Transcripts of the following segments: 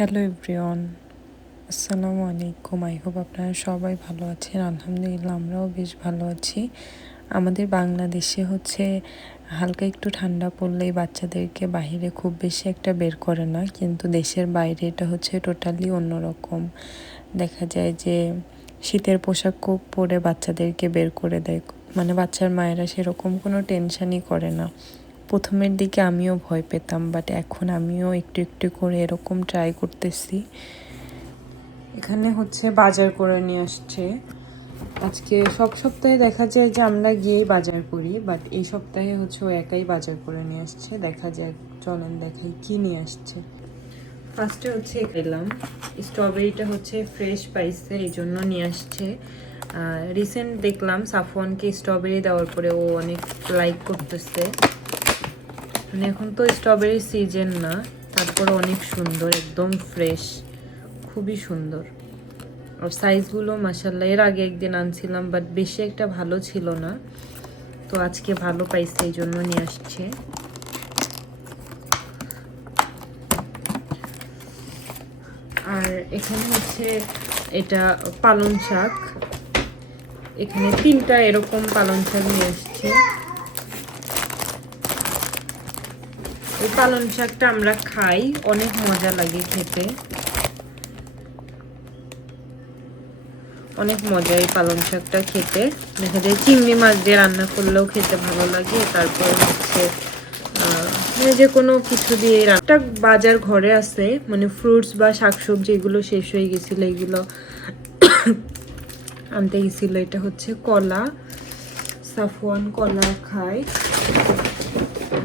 Hello everyone, আসসালামু আলাইকুম। I hope আপনারা সবাই ভালো আছেন। আলহামদুলিল্লাহ, আমরাও বেশ ভালো আছি। আমাদের বাংলাদেশে হচ্ছে হালকা একটু ঠান্ডা পড়লেই বাচ্চাদেরকে বাইরে খুব বেশি একটা বের করে না, কিন্তু দেশের বাইরে এটা হচ্ছে টোটালি অন্যরকম। দেখা যায় যে শীতের পোশাক পরে বাচ্চাদেরকে বের করে দেয়। মানে বাচ্চার মায়েরা সেরকম কোনো টেনশনই করে না। প্রথমের দিকে আমিও ভয় পেতাম বাট এখন আমিও একটু একটু করে এরকম ট্রাই করতেছি। এখানে হচ্ছে বাজার করে নিয়ে আসছে। আজকে সব সপ্তাহে দেখা যায় যে আমরা গিয়েই বাজার করি বাট এই সপ্তাহে হচ্ছে ও একাই বাজার করে নিয়ে আসছে। দেখা যায় চলেন দেখাই কি নিয়ে আসছে। ফার্স্টে হচ্ছে খেলাম স্ট্রবেরিটা হচ্ছে ফ্রেশ পাইছে এই জন্য নিয়ে আসছে। রিসেন্ট দেখলাম সাফওয়ানকে স্ট্রবেরি দেওয়ার পরে ও অনেক লাইক করতেছে। মানে এখন তো স্ট্রবেরি সিজন না, তারপরে অনেক সুন্দর, একদম ফ্রেশ খুবই সুন্দর। আর সাইজগুলো মাসাল্লাহ এর আগে একদিন আনছিলাম বাট বেশি একটা ভালো ছিল না। তো আজকে ভালো পাইছে, এই জন্য নিয়ে আসছে। আর এখানে হচ্ছে এটা পালং শাক। এখানে তিনটা এরকম পালং শাক নিয়ে আসছে। এই পালং শাকটা আমরা খাই, অনেক মজা লাগে খেতে। অনেক মজা এই পালং শাকটা খেতে। দেখা যায় চিংড়ি মাছ দিয়ে রান্না করলেও খেতে ভালো লাগে, তারপর হচ্ছে মানে যে কোনো কিছু দিয়ে রান্না বাজার ঘরে আছে মানে ফ্রুটস বা শাকসবজি এগুলো শেষ হয়ে গেছিল, এগুলো আনতে গেছিল, এটা হচ্ছে কলা। সাফওয়ান কলা খায়।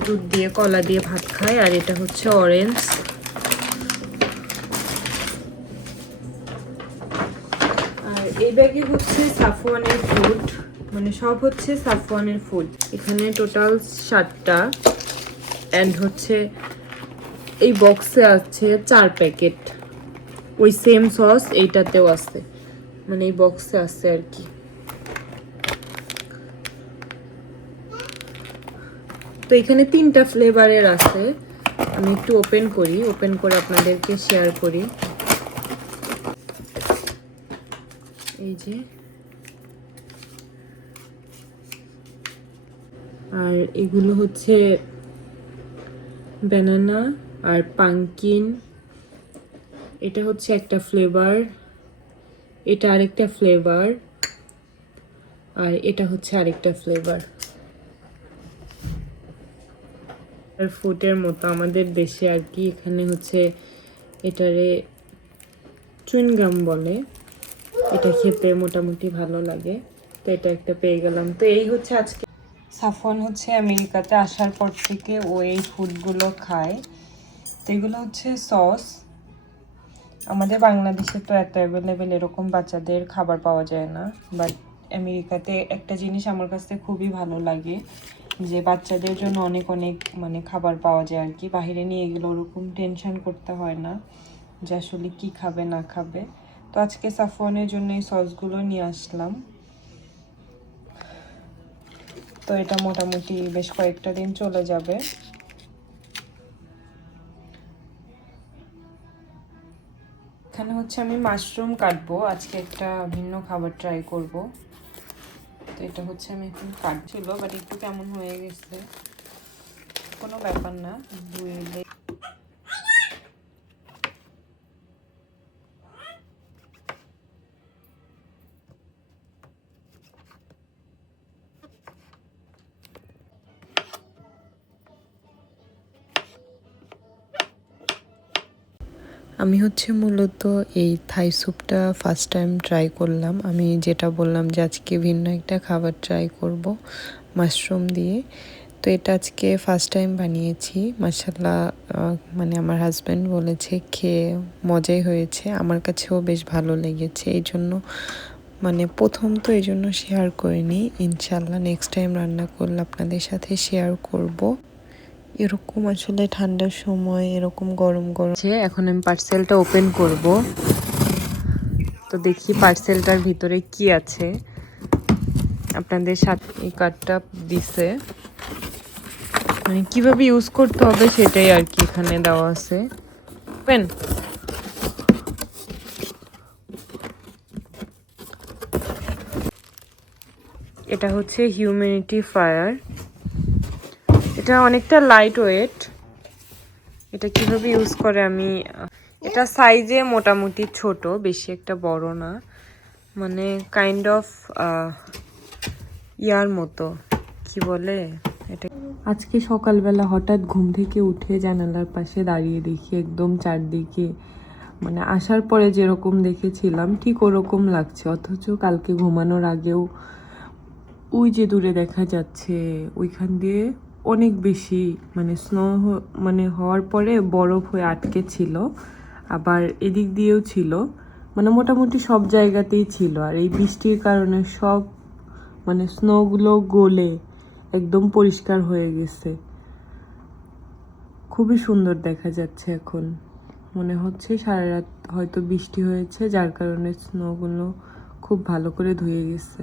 দুধ দিয়ে, কলা দিয়ে ভাত খায়, আর এটা হচ্ছে অরেঞ্জ আর এই ব্যাগে হচ্ছে সাফওয়ানের ফুড মানে সব হচ্ছে সাফওয়ানের ফুড এখানে টোটাল সাতটা অ্যান্ড হচ্ছে এই বক্সে আছে চার প্যাকেট ওই সেম সস এইটাতেও আছে। মানে এই বক্সে আছে আর কি। তো এখানে তিনটা ফ্লেভারের আছে। আমি একটু ওপেন করি ওপেন করে আপনাদেরকে শেয়ার করি। এই যে। আর এগুলো হচ্ছে ব্যানানা আর পাঙ্কিন এটা হচ্ছে একটা ফ্লেভার এটা আরেকটা ফ্লেভার আর এটা হচ্ছে আরেকটা ফ্লেভার ফুটের মতো আমাদের দেশে আর কি এখানে হচ্ছে এটারে চুইনগাম বলে। এটা খেতে মোটামুটি ভালো লাগে। তো এটা একটা পেয়ে গেলাম। তো এই হচ্ছে আজকে সাফন হচ্ছে আমেরিকাতে আসার পর থেকে ও এই ফুডগুলো খায়। তো এগুলো হচ্ছে সস। আমাদের বাংলাদেশে তো এত অ্যাভেলেবেল এরকম বাচ্চাদের খাবার পাওয়া যায় না। বাট আমেরিকাতে একটা জিনিস আমার কাছে খুবই ভালো লাগে। যে বাচ্চাদের জন্য অনেক অনেক মানে খাবার পাওয়া যায় আর কি। বাহিরে নিয়ে গেলে ওরকম টেনশন করতে হয় না যে আসলে কী খাবে, না খাবে। তো আজকে সাফওয়ানের জন্য এই সসগুলো নিয়ে আসলাম। তো এটা মোটামুটি বেশ কয়েকটা দিন চলে যাবে। এখানে হচ্ছে আমি মাশরুম কাটবো। আজকে একটা ভিন্ন খাবার ট্রাই করব। তো এটা হচ্ছে আমি এখন কাটছিল বাট একটু কেমন হয়ে গেছে, কোনো ব্যাপার না। ধুয়ে আমি হচ্ছে মূলত এই থাই স্যুপটা ফার্স্ট টাইম ট্রাই করলাম। আমি যেটা বললাম যে আজকে ভিন্ন একটা খাবার ট্রাই করব মাশরুম দিয়ে। তো এটা আজকে ফার্স্ট টাইম বানিয়েছি। মাসাল্লাহ মানে আমার হাজব্যান্ড বলেছে, খেয়ে মজাই হয়েছে। আমার কাছেও বেশ ভালো লেগেছে। এই জন্য মানে প্রথম তো এই জন্য শেয়ার করিনি। ইনশাল্লাহ নেক্সট টাইম রান্না করলে আপনাদের সাথে শেয়ার করব। এরকম আসলে ঠান্ডার সময়, এরকম গরম গরম। যে এখন আমি পার্সেলটা ওপেন করব। তো দেখি পার্সেলটার ভিতরে কি আছে। আপনাদের সাথে এই কার্ডটা দিছে। মানে কীভাবে ইউজ করতে হবে সেটাই আর কি এখানে দেওয়া আছে। ওপেন এটা হচ্ছে হিউম্যানিটি ফায়ার এটা অনেকটা লাইট ওয়েট এটা কীভাবে ইউজ করে আমি, এটা সাইজে মোটামুটি ছোট, বেশি একটা বড় না। মানে কাইন্ড অফ ইয়ার মতো। কি বলে? এটা আজকে সকালবেলা হঠাৎ ঘুম থেকে উঠে জানালার পাশে দাঁড়িয়ে দেখি একদম চারদিকে মানে আসার পরে যেরকম দেখেছিলাম, ঠিক ওরকম লাগছে। অথচ কালকে ঘুমানোর আগেও ওই যে দূরে দেখা যাচ্ছে, ওইখান দিয়ে অনেক বেশি মানে স্নো মানে হওয়ার পরে বরফ হয়ে আটকে ছিল, আবার এদিক দিয়েও ছিল। মানে মোটামুটি সব জায়গাতেই ছিল, আর এই বৃষ্টির কারণে সব মানে স্নোগুলো গলে একদম পরিষ্কার হয়ে গেছে। খুবই সুন্দর দেখা যাচ্ছে এখন। মনে হচ্ছে সারা রাত হয়তো বৃষ্টি হয়েছে, যার কারণে স্নোগুলো খুব ভালো করে ধুয়ে গেছে।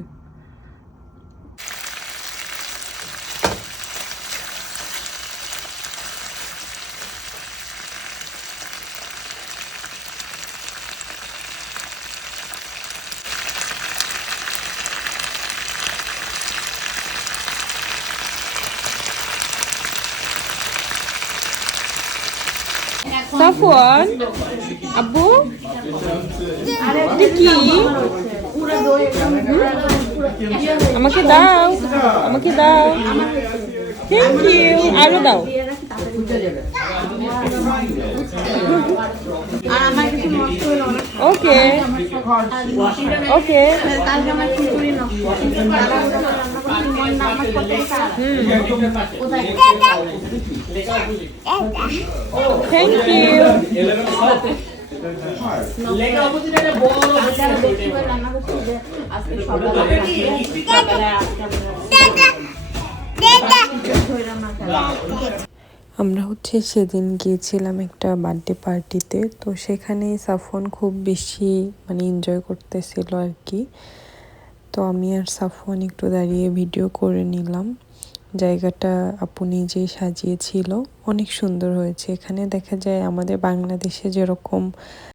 সাফওয়ান আব্বু এটা কি আমাকে দাও আমাকে দাও থ্যাংক ইউ আরও দাও আর আমার কিছু নষ্ট হলো না ওকে ওকে থ্যাংক ইউ আজকে আমরা হচ্ছে সেদিন গিয়েছিলাম একটা বার্থডে পার্টিতে তো সেখানে সাফন খুব বেশি মানে এনজয় করতেছিল আর কি। তো আমি আর সাফন একটু দাঁড়িয়ে ভিডিও করে নিলাম। জায়গাটা আপু নিজেই সাজিয়েছিল, অনেক সুন্দর হয়েছে। এখানে দেখা যায় আমাদের বাংলাদেশে যেরকম